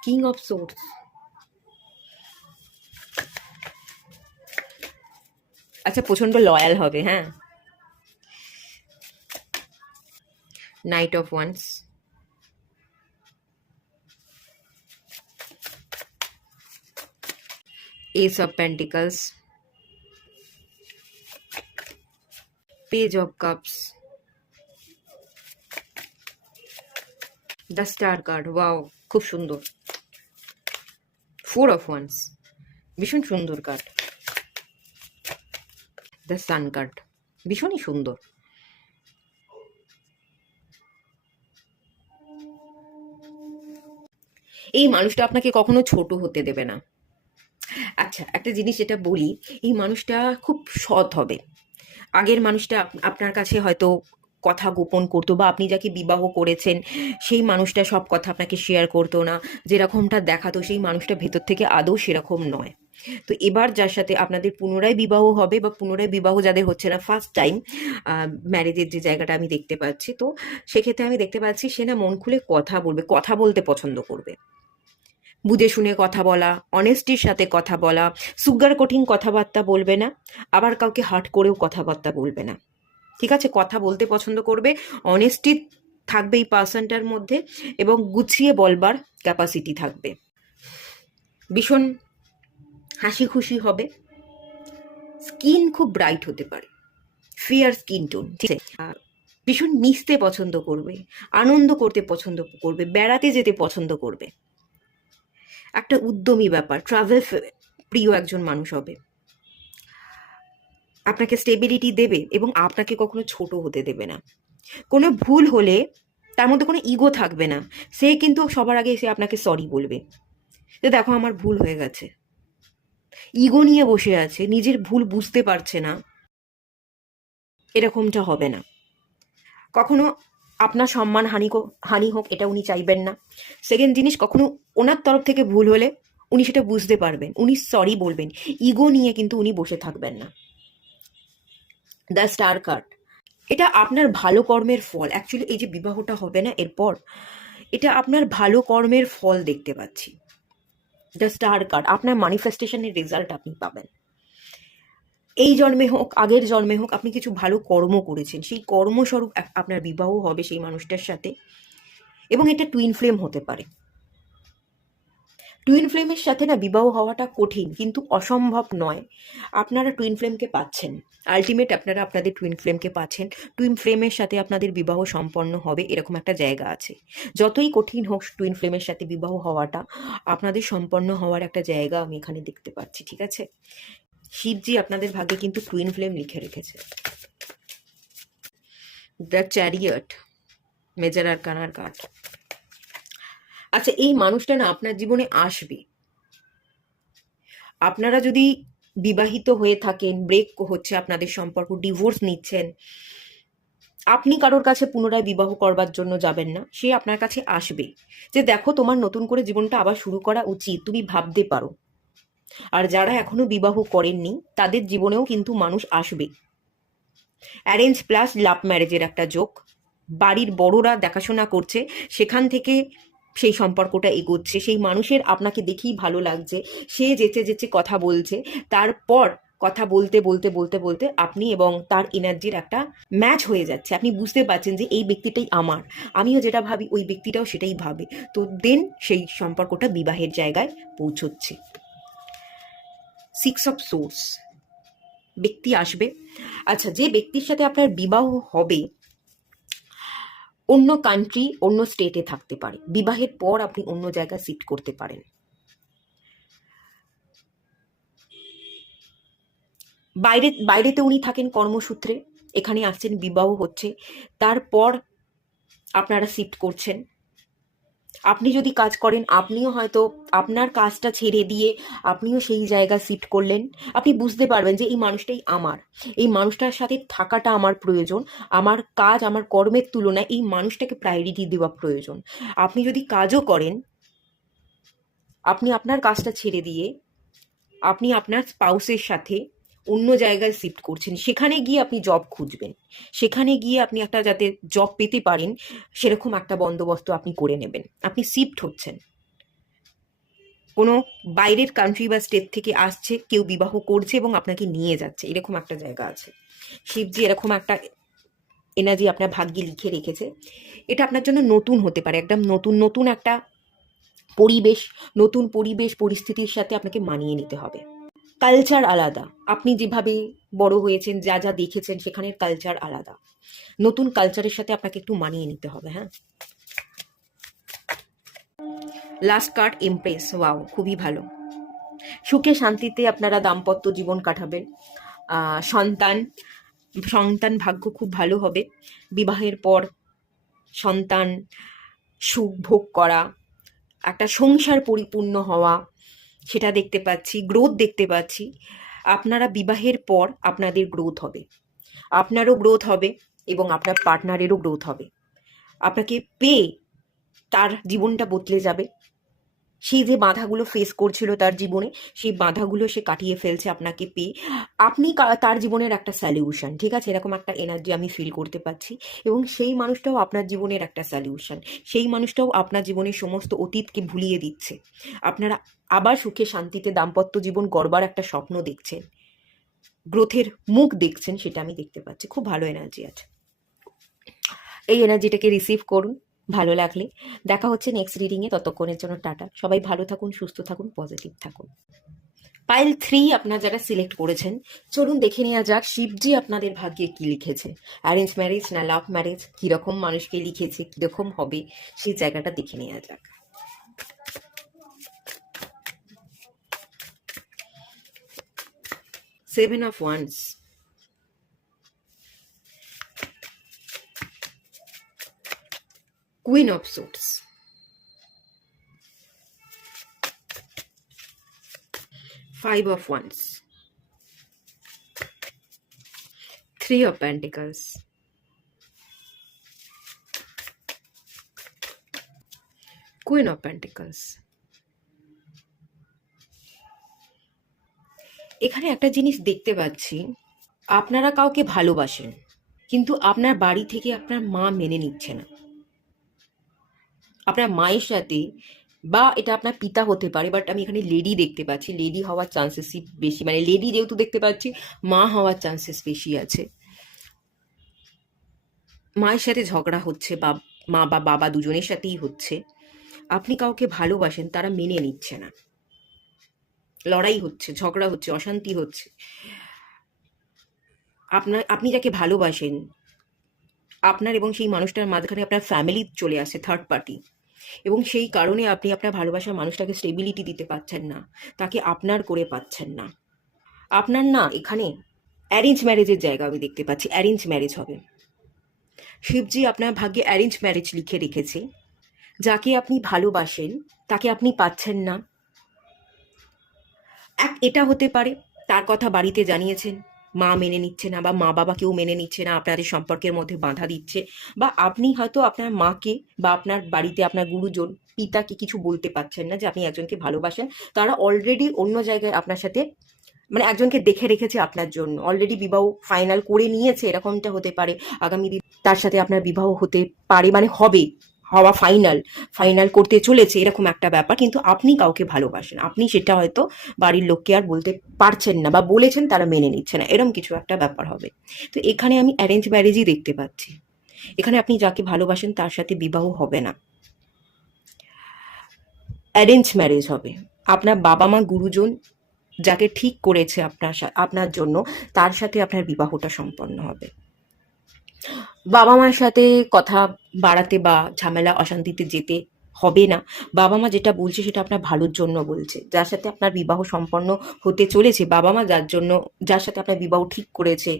কিং অফ সোর্স, আচ্ছা, প্রচন্ড লয়াল হবে, হ্যাঁ। Night of once, Ace of Pentacles, Page of Cups, The Star card, wow, খুব সুন্দর। Four of Wands, ভীষণ সুন্দর কার্ড। দ্য সান কার্ড, ভীষণই সুন্দর। এই মানুষটা আপনাকে কখনো ছোট হতে দেবে না। আচ্ছা, একটা জিনিস যেটা বলি, এই মানুষটা খুব সৎ হবে। আগের মানুষটা আপনার কাছে হয়তো কথা গোপন করতো, বা আপনি যাকে বিবাহ করেছেন সেই মানুষটা সব কথা আপনাকে শেয়ার করতো না, যেরকমটা দেখাতো সেই মানুষটা ভেতর থেকে আদৌ সেরকম নয়। তো এবার যার সাথে আপনাদের পুনরায় বিবাহ হবে, বা পুনরায় বিবাহ যাদের হচ্ছে না, ফার্স্ট টাইম ম্যারেজের যে জায়গাটা আমি দেখতে পাচ্ছি, তো সেক্ষেত্রে আমি দেখতে পাচ্ছি সে না মন খুলে কথা বলবে, কথা বলতে পছন্দ করবে, বুঝে শুনে কথা বলা, অনেস্টির সাথে কথা বলা, সুগার কোটিং কথাবার্তা বলবে না, আবার কাউকে হার্ট করেও কথাবার্তা বলবে না। ঠিক আছে, কথা বলতে পছন্দ করবে, অনেস্টি থাকবে এই পার্সনটার মধ্যে, এবং গুছিয়ে বলবার ক্যাপাসিটি থাকবে। ভীষণ হাসি খুশি হবে, স্কিন খুব ব্রাইট হতে পারে, ফেয়ার স্কিন টোন, ঠিক আছে। ভীষণ মিশতে পছন্দ করবে, আনন্দ করতে পছন্দ করবে, বেড়াতে যেতে পছন্দ করবে, একটা উদ্যমী ব্যাপার, ট্রাভেল প্রিয় একজন মানুষ হবে, আপনাকে স্টেবিলিটি দেবে এবং আপনাকে কখনো ছোট হতে দেবে না। কোনো ভুল হলে তার মধ্যে কোনো ইগো থাকবে না, সে কিন্তু সবার আগে এসে আপনাকে সরি বলবে যে দেখো আমার ভুল হয়ে গেছে। ইগো নিয়ে বসে আছে, নিজের ভুল বুঝতে পারছে না, এরকমটা হবে না কখনো। আপনার সম্মান হানি হোক এটা উনি চাইবেন না। সেকেন্ড জিনিস, কখনো ওনার তরফ থেকে ভুল হলে উনি সেটা বুঝতে পারবেন, উনি সরি বলবেন, ইগো নিয়ে কিন্তু উনি বসে থাকবেন না। দ্য স্টার কার্ড, এটা আপনার ভালো কর্মের ফল। অ্যাকচুয়ালি এই যে বিবাহটা হবে না এরপর, এটা আপনার ভালো কর্মের ফল দেখতে পাচ্ছি। দ্য স্টার কার্ড, আপনার ম্যানিফেস্টেশনের রেজাল্ট আপনি পাবেন। এই জন্মে হোক আগের জন্মে হোক আপনি কিছু ভালো কর্ম করেছেন, সেই কর্মস্বরূপ আপনার বিবাহ হবে সেই মানুষটার সাথে, এবং এটা টুইন ফ্লেম হতে পারে। টুইন ফ্লেমের সাথে না বিবাহ হওয়াটা কঠিন কিন্তু অসম্ভব নয়। আপনারা টুইন ফ্লেমকে পাচ্ছেন, আলটিমেট আপনারা আপনাদের টুইন ফ্লেমকে পাচ্ছেন, টুইন ফ্লেমের সাথে আপনাদের বিবাহ সম্পন্ন হবে, এরকম একটা জায়গা আছে। যতই কঠিন হোক টুইন ফ্লেমের সাথে বিবাহ হওয়াটা, আপনাদের সম্পন্ন হওয়ার একটা জায়গা আমি এখানে দেখতে পাচ্ছি। ঠিক আছে, শিবজি আপনাদের ভাগ্যে কিন্তু টুইন ফ্লেম লিখে রেখেছে। দ্য চ্যারিয়ট, মেজর আরকানার কার্ড। আচ্ছা, এই মানুষটা না আপনার জীবনে আসবে। আপনারা যদি বিবাহিত হয়ে থাকেন, ব্রেক হচ্ছে আপনাদের সম্পর্ক, ডিভোর্স নিচ্ছেন, আপনি কারোর কাছে পুনরায় বিবাহ করবার জন্য যাবেন না, সে আপনার কাছে আসবে যে দেখো তোমার নতুন করে জীবনটা আবার শুরু করা উচিত, তুমি ভাবতে পারো। আর যারা এখনো বিবাহ করেননি তাদের জীবনেও কিন্তু মানুষ আসবে। অ্যারেঞ্জ প্লাস লাভ ম্যারেজের একটা যোগ, বাড়ির বড়রা দেখাশোনা করছে, সেখান থেকে সেই সম্পর্কটা এগোচ্ছে, সেই মানুষের আপনাকে দেখেই ভালো লাগছে, সে যেচে যেচে কথা বলছে, তারপর কথা বলতে বলতে বলতে বলতে আপনি এবং তার এনার্জির একটা ম্যাচ হয়ে যাচ্ছে, আপনি বুঝতে পারছেন যে এই ব্যক্তিটাই আমার, আমিও যেটা ভাবি ওই ব্যক্তিটাও সেটাই ভাবে, তো দেন সেই সম্পর্কটা বিবাহের জায়গায় পৌঁছচ্ছে। সিক্স অফ সোর্স, ব্যক্তি আসবে। আচ্ছা, যে ব্যক্তির সাথে আপনার বিবাহ হবে অন্য কান্ট্রি, অন্য স্টেটে থাকতে পারে, বিবাহের পর আপনি অন্য জায়গায় শিফট করতে পারেন। বাইরেতে উনি থাকেন কর্মসূত্রে, এখানে আসছেন, বিবাহ হচ্ছে, তারপর আপনারা শিফট করছেন। আপনি যদি কাজ করেন আপনিও হয়তো আপনার কাজটা ছেড়ে দিয়ে আপনিও সেই জায়গা শিফট করলেন। আপনি বুঝতে পারবেন যে এই মানুষটাই আমার, এই মানুষটার সাথে থাকাটা আমার প্রয়োজন, আমার কাজ আমার কর্মের তুলনায় এই মানুষটাকে প্রায়োরিটি দেওয়া প্রয়োজন। আপনি যদি কাজও করেন, আপনি আপনার কাজটা ছেড়ে দিয়ে আপনি আপনার স্পাউসের সাথে অন্য জায়গায় শিফট করছেন, সেখানে গিয়ে আপনি জব খুঁজবেন, সেখানে গিয়ে আপনি একটা যাতে জব পেতে পারেন সেরকম একটা বন্দোবস্ত আপনি করে নেবেন। আপনি শিফট হচ্ছেন, কোনো বাইরের কান্ট্রি বা স্টেট থেকে আসছে কেউ, বিবাহ করছে এবং আপনাকে নিয়ে যাচ্ছে, এরকম একটা জায়গা আছে। শিবজি এরকম একটা এনার্জি আপনার ভাগ্যে লিখে রেখেছে। এটা আপনার জন্য নতুন হতে পারে, একদম নতুন নতুন একটা পরিবেশ, নতুন পরিবেশ পরিস্থিতির সাথে আপনাকে মানিয়ে নিতে হবে। কালচার আলাদা, আপনি যেভাবে বড় হয়েছেন, যা যা দেখেছেন সেখানের কালচার আলাদা, নতুন কালচারের সাথে আপনাকে একটু মানিয়ে নিতে হবে। হ্যাঁ, লাস্ট কার্ড এমপ্রেস, ওয়াও, খুবই ভালো। সুখে শান্তিতে আপনারা দাম্পত্য জীবন কাটাবেন, সন্তান সন্তান ভাগ্য খুব ভালো হবে, বিবাহের পর সন্তান সুখ ভোগ করা, একটা সংসার পরিপূর্ণ হওয়া, সেটা দেখতে পাচ্ছি, গ্রোথ দেখতে পাচ্ছি। আপনারা বিবাহের পর আপনাদের গ্রোথ হবে, আপনারও গ্রোথ হবে, এবং আপনার পার্টনারেরও গ্রোথ হবে। আপনাকে পেয়ে তার জীবনটা বদলে যাবে। সেই যে বাধাগুলো ফেস করছিল তার জীবনে, সেই বাধাগুলো সে কাটিয়ে ফেলছে আপনাকে পেয়ে। আপনি তার জীবনের একটা সলিউশন, ঠিক আছে? এরকম একটা এনার্জি আমি ফিল করতে পারছি। এবং সেই মানুষটাও আপনার জীবনের একটা সলিউশন। সেই মানুষটাও আপনার জীবনের সমস্ত অতীতকে ভুলিয়ে দিচ্ছে। আপনারা আবার সুখে শান্তিতে দাম্পত্য জীবন গড়বার একটা স্বপ্ন দেখছেন, গ্রোথের মুখ দেখছেন, সেটা আমি দেখতে পাচ্ছি। খুব ভালো এনার্জি আছে। এই এনার্জিটাকে রিসিভ করুন। ভালো লাগলে দেখা হচ্ছে নেক্সট রিডিংয়ে। ততক্ষণের জন্য টাটা। সবাই ভালো থাকুন, সুস্থ থাকুন, পজিটিভ থাকুন। পাইল 3 আপনার যারা সিলেক্ট করেছেন, চলুন দেখে নেওয়া যাক শিবজি আপনাদের ভাগ্যে কি লিখেছে। অ্যারেঞ্জ ম্যারেজ না লাভ ম্যারেজ, কীরকম মানুষকে লিখেছে, কীরকম হবে, সেই জায়গাটা দেখে নেওয়া যাক। Seven of wands, queen of swords, 5 of Wands, 3 of Pentacles, Queen of Pentacles। এখানে একটা জিনিস দেখতে পাচ্ছি, আপনারা কাউকে ভালোবাসেন, কিন্তু আপনার বাড়ি থেকে আপনার মা মেনে নিচ্ছে না। আপনার মায়ের সাথে, বা এটা আপনার পিতা হতে পারে, বাট আমি এখানে লেডি দেখতে পাচ্ছি। লেডি হওয়ার চান্সেসই বেশি, মানে লেডি যেহেতু দেখতে পাচ্ছি, মা হওয়ার চান্সেস বেশি আছে। মায়ের সাথে ঝগড়া হচ্ছে, বা মা বা বাবা দুজনের সাথেই হচ্ছে। আপনি কাউকে ভালোবাসেন, তারা মেনে নিচ্ছে না, লড়াই হচ্ছে, ঝগড়া হচ্ছে, অশান্তি হচ্ছে। আপনি যাকে ভালোবাসেন, আপনার এবং সেই মানুষটার মাঝখানে আপনার ফ্যামিলি চলে আসে, থার্ড পার্টি। এবং সেই কারণে আপনি আপনার ভালোবাসার মানুষটাকে স্টেবিলিটি দিতে পারছেন না, তাকে আপনার করে পাচ্ছেন না। আপনার না এখানে অ্যারেঞ্জ ম্যারেজের জায়গা আমি দেখতে পাচ্ছি, অ্যারেঞ্জ ম্যারেজ হবে। শিবজি আপনার ভাগ্যে অ্যারেঞ্জ ম্যারেজ লিখে রেখেছে। যাকে আপনি ভালোবাসেন তাকে আপনি পাচ্ছেন না। এটা হতে পারে তার কথা বাড়িতে জানিয়েছেন, মা মেনে নিচ্ছে না, বা মা বাবা কেউ মেনে নিচ্ছে না, আপনাদের সম্পর্কের মধ্যে বাধা দিচ্ছে। বা আপনি হয়তো আপনার মাকে বা আপনার বাড়িতে আপনার গুরুজন পিতাকে কিছু বলতে পারছেন না যে আপনি একজনকে ভালোবাসেন। তারা অলরেডি অন্য জায়গায় আপনার সাথে, মানে একজনকে দেখে রেখেছে আপনার জন্য, অলরেডি বিবাহ ফাইনাল করে নিয়েছে, এরকমটা হতে পারে। আগামী দিন তার সাথে আপনার বিবাহ হতে পারে, মানে হবে, হওয়া ফাইনাল, ফাইনাল করতে চলেছে, এরকম একটা ব্যাপার। কিন্তু আপনি কাউকে ভালোবাসেন, আপনি সেটা হয়তো বাড়ির লোককে আর বলতে পারছেন না, বা বলেছেন তারা মেনে নিচ্ছে না, এরকম কিছু একটা ব্যাপার হবে। তো এখানে আমি অ্যারেঞ্জ ম্যারেজই দেখতে পাচ্ছি। এখানে আপনি যাকে ভালোবাসেন তার সাথে বিবাহ হবে না, অ্যারেঞ্জ ম্যারেজ হবে। আপনার বাবা মা গুরুজন যাকে ঠিক করেছে আপনার জন্য, তার সাথে আপনার বিবাহটা সম্পন্ন হবে। বাবা মার সাথে কথা বাড়াতে বা ঝামেলা অশান্তিতে যেতে হবে না। বাবা মা যেটা বলছে সেটা আপনার ভালোর জন্য বলছে। যার সাথে আপনার বিবাহ সম্পন্ন হতে চলেছে, বাবা মা যার সাথে আপনার বিবাহ ঠিক করেছে,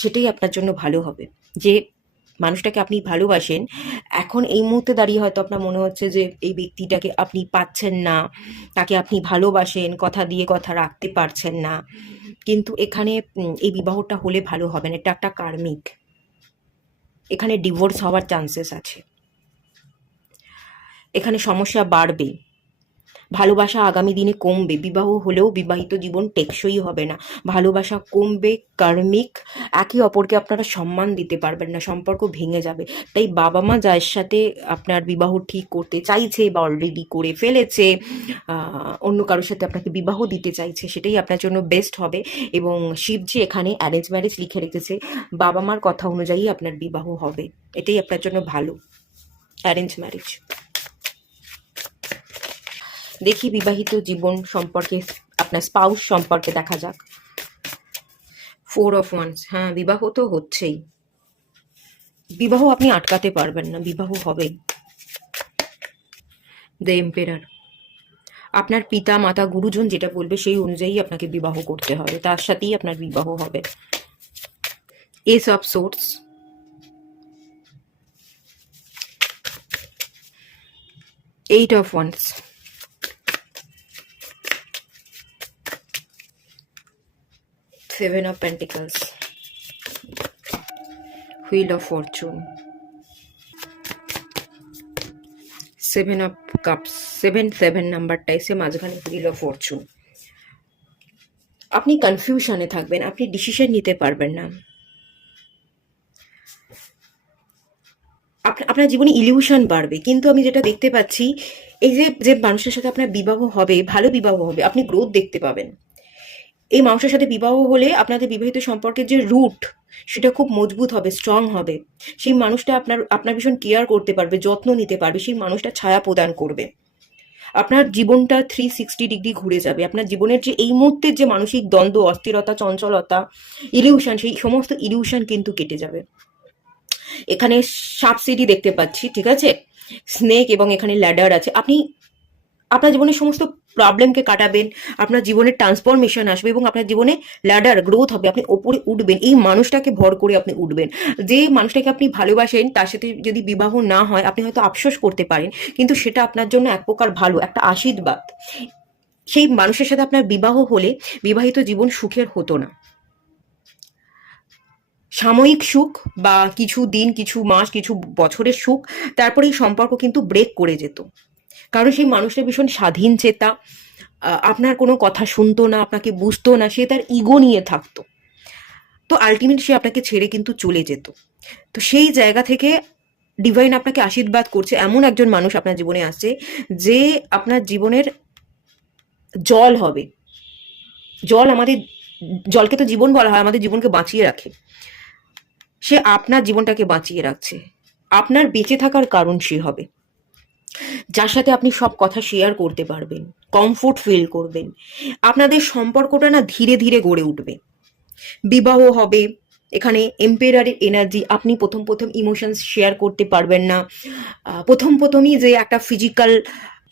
সেটাই আপনার জন্য ভালো হবে। যে মানুষটাকে আপনি ভালোবাসেন, এখন এই মুহূর্তে দাঁড়িয়ে হয়তো আপনার মনে হচ্ছে যে এই ব্যক্তিটাকে আপনি পাচ্ছেন না, তাকে আপনি ভালোবাসেন, কথা দিয়ে কথা রাখতে পারছেন না। কিন্তু এখানে এই বিবাহটা হলে ভালো হবে না, এটা একটা কার্মিক। এখানে ডিভোর্স হওয়ার চান্সেস আছে, এখানে সমস্যা বাড়বে, ভালোবাসা আগামী দিনে কমবে। বিবাহ হলেও বিবাহিত জীবন টেকসই হবে না, ভালোবাসা কমবে, কার্মিক। একে অপরকে আপনারা সম্মান দিতে পারবেন না, সম্পর্ক ভেঙে যাবে। তাই বাবা মা যার সাথে আপনার বিবাহ ঠিক করতে চাইছে বা অলরেডি করে ফেলেছে, অন্য কারোর সাথে আপনাকে বিবাহ দিতে চাইছে, সেটাই আপনার জন্য বেস্ট হবে। এবং শিবজি এখানে অ্যারেঞ্জ ম্যারেজ লিখে রেখেছে, বাবা মার কথা অনুযায়ী আপনার বিবাহ হবে, এটাই আপনার জন্য ভালো, অ্যারেঞ্জ ম্যারেজ। দেখি বিবাহিত জীবন সম্পর্কে, আপনার স্পাউস সম্পর্কে দেখা যাক। 4 of Wands, হ্যাঁ বিবাহ তো হচ্ছেই, বিবাহ আপনি আটকাতে পারবেন না, বিবাহ হবেই। দ্য এম্পেরার, আপনার পিতা মাতা গুরুজন যেটা বলবে সেই অনুযায়ী আপনাকে বিবাহ করতে হবে, তার সাথেই আপনার বিবাহ হবে। S of swords, 8 of Wands, 7 of Pentacles, wheel of Fortune, 7 of cups, 7 নাম্বারটা এসে মাঝখানে হুইল অফ ফরচুন। আপনি কনফিউশনে থাকবেন, আপনি ডিসিশন নিতে পারবেন না, আপনার জীবনে ইলিউশন বাড়বে। কিন্তু আমি যেটা দেখতে পাচ্ছি, এই যে যে মানুষের সাথে আপনার বিবাহ হবে, ভালো বিবাহ হবে, আপনি গ্রোথ দেখতে পাবেন। এই মানুষের সাথে বিবাহ হলে আপনাদের বিবাহিত সম্পর্কের যে রুট, সেটা খুব মজবুত হবে, স্ট্রং হবে। সেই মানুষটা আপনার ভীষণ কেয়ার করতে পারবে, যত্ন নিতে পারবে, সেই মানুষটা ছায়া প্রদান করবে। আপনার জীবনটা 360 ডিগ্রি ঘুরে যাবে। আপনার জীবনের যে এই মুহূর্তের যে মানসিক দ্বন্দ্ব, অস্থিরতা, চঞ্চলতা, ইলিউশন, সেই সমস্ত ইলিউশন কিন্তু কেটে যাবে। এখানে সাপ সিঁড়ি দেখতে পাচ্ছি, ঠিক আছে, স্নেক, এবং এখানে ল্যাডার আছে। আপনি আপনার জীবনের সমস্ত প্রবলেমকে কাটাবেন, আপনার জীবনে ট্রান্সফরমেশন আসবে এবং আপনার জীবনে ল্যাডার গ্রোথ হবে, আপনি ওপরে উঠবেন। এই মানুষটাকে ভর করে আপনি উঠবেন। যে মানুষটাকে আপনি ভালোবাসেন তার সাথে যদি বিবাহ না হয়, আপনি হয়তো আফসোস করতে পারেন, কিন্তু সেটা আপনার জন্য এক প্রকার ভালো, একটা আশীর্বাদ। সেই মানুষের সাথে আপনার বিবাহ হলে বিবাহিত জীবন সুখের হতো না। সাময়িক সুখ বা কিছু দিন, কিছু মাস, কিছু বছরের সুখ, তারপরে এই সম্পর্ক কিন্তু ব্রেক করে যেত। কারণ সেই মানুষটা ভীষণ স্বাধীন চেতা, আপনার কোনো কথা শুনতো না, আপনাকে বুঝতো না, সে তার ইগো নিয়ে থাকতো। তো আলটিমেট সে আপনাকে ছেড়ে কিন্তু চলে যেত। তো সেই জায়গা থেকে ডিভাইন আপনাকে আশীর্বাদ করছে, এমন একজন মানুষ আপনার জীবনে আসছে যে আপনার জীবনের জল হবে। জলকে তো জীবন বলা হয়, আমাদের জীবনকে বাঁচিয়ে রাখে। সে আপনার জীবনটাকে বাঁচিয়ে রাখছে, আপনার বেঁচে থাকার কারণ সে হবে, যার সাথে আপনি সব কথা শেয়ার করতে পারবেন, কমফোর্ট ফিল করবেন। আপনাদের সম্পর্কটা না ধীরে ধীরে গড়ে উঠবে, বিবাহ হবে। এখানে এম্পেরারের এনার্জি, আপনি প্রথম প্রথম ইমোশনস শেয়ার করতে পারবেন না, প্রথমই যে একটা ফিজিক্যাল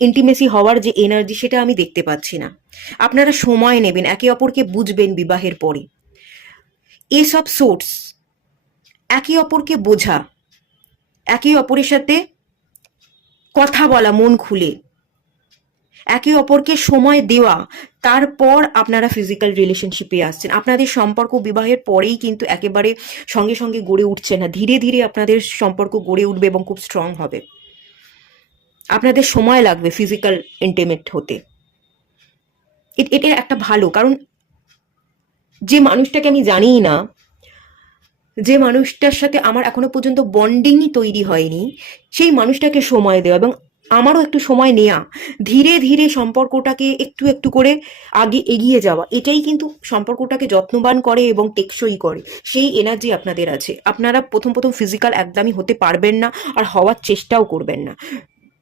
ইন্টিমেসি হওয়ার যে এনার্জি, সেটা আমি দেখতে পাচ্ছি না। আপনারা সময় নেবেন, একে অপরকে বুঝবেন বিবাহের পরে। এসব সোর্স, একে অপরকে বোঝা, একে অপরের সাথে কথা বলা মন খুলে, একে অপরকে সময় দেওয়া, তারপর আপনারা ফিজিক্যাল রিলেশনশিপে আসছেন। আপনাদের সম্পর্ক বিবাহের পরেই কিন্তু একেবারে সঙ্গে সঙ্গে গড়ে উঠছে না, ধীরে ধীরে আপনাদের সম্পর্ক গড়ে উঠবে এবং খুব স্ট্রং হবে। আপনাদের সময় লাগবে ফিজিক্যাল ইন্টিমেট হতে। এটা একটা ভালো, কারণ যে মানুষটাকে আমি জানিই না, যে মানুষটার সাথে আমার এখনো পর্যন্ত বন্ডিংই তৈরি হয়নি, সেই মানুষটাকে সময় দেওয়া এবং আমারও একটু সময় নেওয়া, ধীরে ধীরে সম্পর্কটাকে একটু একটু করে আগে এগিয়ে যাওয়া, এটাই কিন্তু সম্পর্কটাকে যত্নবান করে এবং টেকসই করে। সেই এনার্জি আপনাদের আছে। আপনারা প্রথম প্রথম ফিজিক্যাল একদমই হতে পারবেন না, আর হওয়ার চেষ্টাও করবেন না।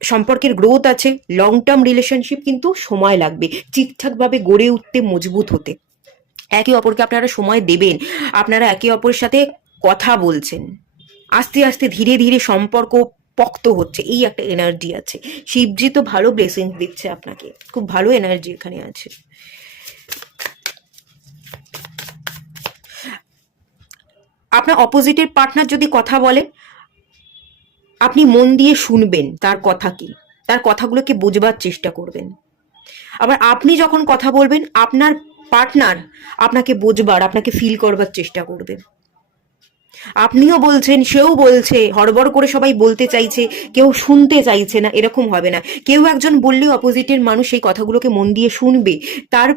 সম্পর্কের গ্রোথ আছে, লং টার্ম রিলেশনশিপ কিন্তু সময় লাগবে ঠিকঠাকভাবে গড়ে উঠতে, মজবুত হতে। একে অপরকে আপনারা সময় দেবেন, আপনারা একে অপরের সাথে কথা বলছেন, আস্তে আস্তে ধীরে ধীরে সম্পর্ক পক্ত হচ্ছে, এই একটা এনার্জি আছে। শিবজি তো ভালো ব্লেসিং দিচ্ছে আপনাকে, খুব ভালো এনার্জি এখানে আছে। আপনার অপোজিটের পার্টনার যদি কথা বলে, আপনি মন দিয়ে শুনবেন তার কথা কি, তার কথাগুলোকে বোঝবার চেষ্টা করবেন। আবার আপনি যখন কথা বলবেন, আপনার পার্টনার আপনাকে বোঝবার, আপনাকে ফিল করবার চেষ্টা করবে। আপনিও বলছেন, সেও বলছে, হড়বড় করে সবাই বলতে চাইছে, কেউ শুনতে চাইছে না, এরকম হবে না। কেউ একজন বললেও অপোজিটের মানুষ সেই কথাগুলোকে মন দিয়ে শুনবে, তার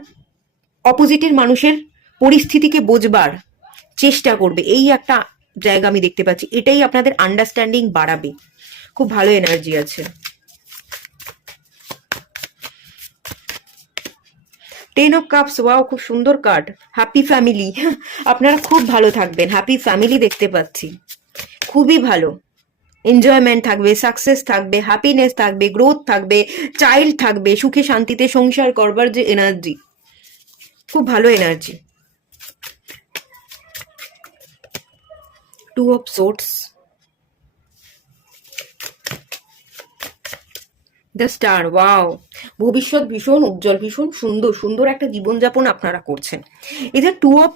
অপোজিটের মানুষের পরিস্থিতিকে বোঝবার চেষ্টা করবে। এই একটা জায়গা আমি দেখতে পাচ্ছি, এটাই আপনাদের আন্ডারস্ট্যান্ডিং বাড়াবে। খুব ভালো এনার্জি আছে। 10 অফ কাপস, ওয়াও, খুব সুন্দর কার্ড। হ্যাপি ফ্যামিলি, আপনারা খুব ভালো থাকবেন, হ্যাপি ফ্যামিলি দেখতে পাচ্ছি, খুবই ভালো। এনজয়মেন্ট থাকবে, সাকসেস থাকবে, হ্যাপিনেস থাকবে, গ্রোথ থাকবে, চাইল্ড থাকবে, সুখে শান্তিতে সংসার করবার যে এনার্জি, খুব ভালো energy. 2 of swords, the star, wow, ভবিষ্যৎ ভীষণ উজ্জ্বল, ভীষণ সুন্দর, সুন্দর একটা জীবনযাপন আপনারা করছেন। এই যে 2 অফ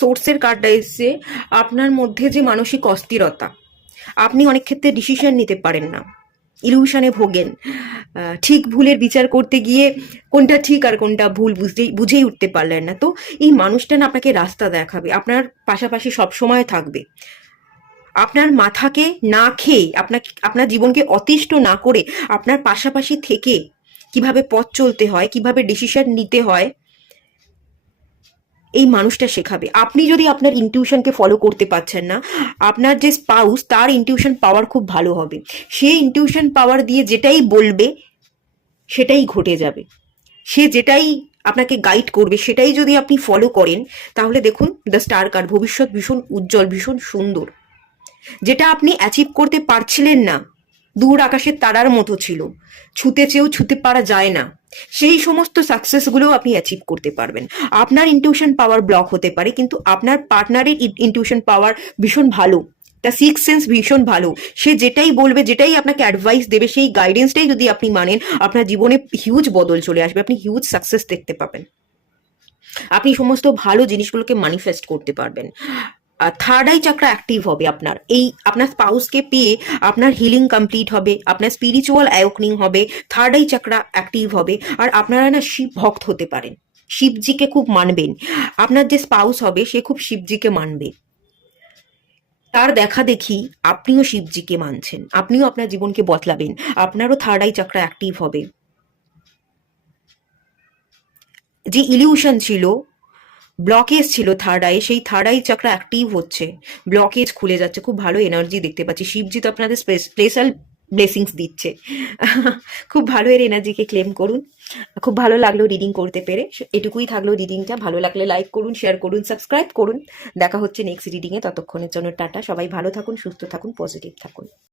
সোর্সের কার্ডটা এসছে, আপনার মধ্যে যে মানসিক অস্থিরতা, আপনি অনেক ক্ষেত্রে ডিসিশন নিতে পারেন না, ইলিউশনে ভোগেন, ঠিক ভুলের বিচার করতে গিয়ে কোনটা ঠিক আর কোনটা ভুল বুঝেই উঠতে পারলেন না। তো এই মানুষটা না আপনাকে রাস্তা দেখাবে, আপনার পাশাপাশি সব সময় থাকবে, আপনার মাথাকে না খেয়ে, আপনার জীবনকে অতিষ্ঠ না করে, আপনার পাশাপাশি থেকে কিভাবে পথ চলতে হয়, কিভাবে ডিসিশন নিতে হয়, এই মানুষটা শেখাবে। আপনি যদি আপনার ইনটিউশনকে ফলো করতে পারছেন না, আপনার যে স্পাউস তার ইনটিউশন পাওয়ার খুব ভালো হবে। সে ইনটিউশন পাওয়ার দিয়ে যেটাই বলবে সেটাই ঘটে যাবে। সে যেটাই আপনাকে গাইড করবে সেটাই যদি আপনি ফলো করেন, তাহলে দেখুন দ্য স্টার কার্ড, ভবিষ্যৎ ভীষণ উজ্জ্বল, ভীষণ সুন্দর। যেটা আপনি অ্যাচিভ করতে পারছিলেন না, দূর আকাশের তারার মতো ছিল, ছুতে চেয়েও ছুতে পারা যায় না, সেই সমস্ত সাকসেসগুলো আপনি অ্যাচিভ করতে পারবেন। আপনার ইনটিউশন পাওয়ার ব্লক হতে পারে, কিন্তু আপনার পার্টনারের ইনটিউশন পাওয়ার ভীষণ ভালো, তার সিক্স সেন্স ভীষণ ভালো। সে যেটাই বলবে, যেটাই আপনাকে অ্যাডভাইস দেবে, সেই গাইডেন্সটাই যদি আপনি মানেন, আপনার জীবনে হিউজ বদল চলে আসবে, আপনি হিউজ সাকসেস দেখতে পাবেন, আপনি সমস্ত ভালো জিনিসগুলোকে ম্যানিফেস্ট করতে পারবেন। থার্ড আই চাকরা অ্যাক্টিভ হবে আপনার, এই আপনার স্পাউসকে পেয়ে আপনার হিলিং কমপ্লিট হবে, আপনার স্পিরিচুয়াল অ্যাওকনিং হবে, থার্ড আই চাকরা অ্যাক্টিভ হবে। আর আপনারা না শিব ভক্ত হতে পারেন, শিবজিকে খুব মানবেন। আপনার যে স্পাউস হবে সে খুব শিবজিকে মানবে, তার দেখা দেখি আপনিও শিবজিকে মানছেন, আপনিও আপনার জীবনকে বদলাবেন, আপনারও থার্ড আই চাকরা অ্যাক্টিভ হবে। যে ইলিউশন ছিল, ব্লকেজ ছিল থার্ড আই, সেই থার্ড আই চাকরা অ্যাক্টিভ হচ্ছে, ব্লকেজ খুলে যাচ্ছে, খুব ভালো এনার্জি দেখতে পাচ্ছি। শিবজি তো আপনাদের স্পেশাল ব্লেসিংস দিচ্ছে। খুব ভালো এর এনার্জিকে ক্লেম করুন। খুব ভালো লাগলো রিডিং করতে পেরে, এটুকুই থাকলো রিডিংটা। ভালো লাগলে লাইক করুন, শেয়ার করুন, সাবস্ক্রাইব করুন। দেখা হচ্ছে নেক্সট রিডিংয়ে, ততক্ষণের জন্য টাটা। সবাই ভালো থাকুন, সুস্থ থাকুন, পজিটিভ থাকুন।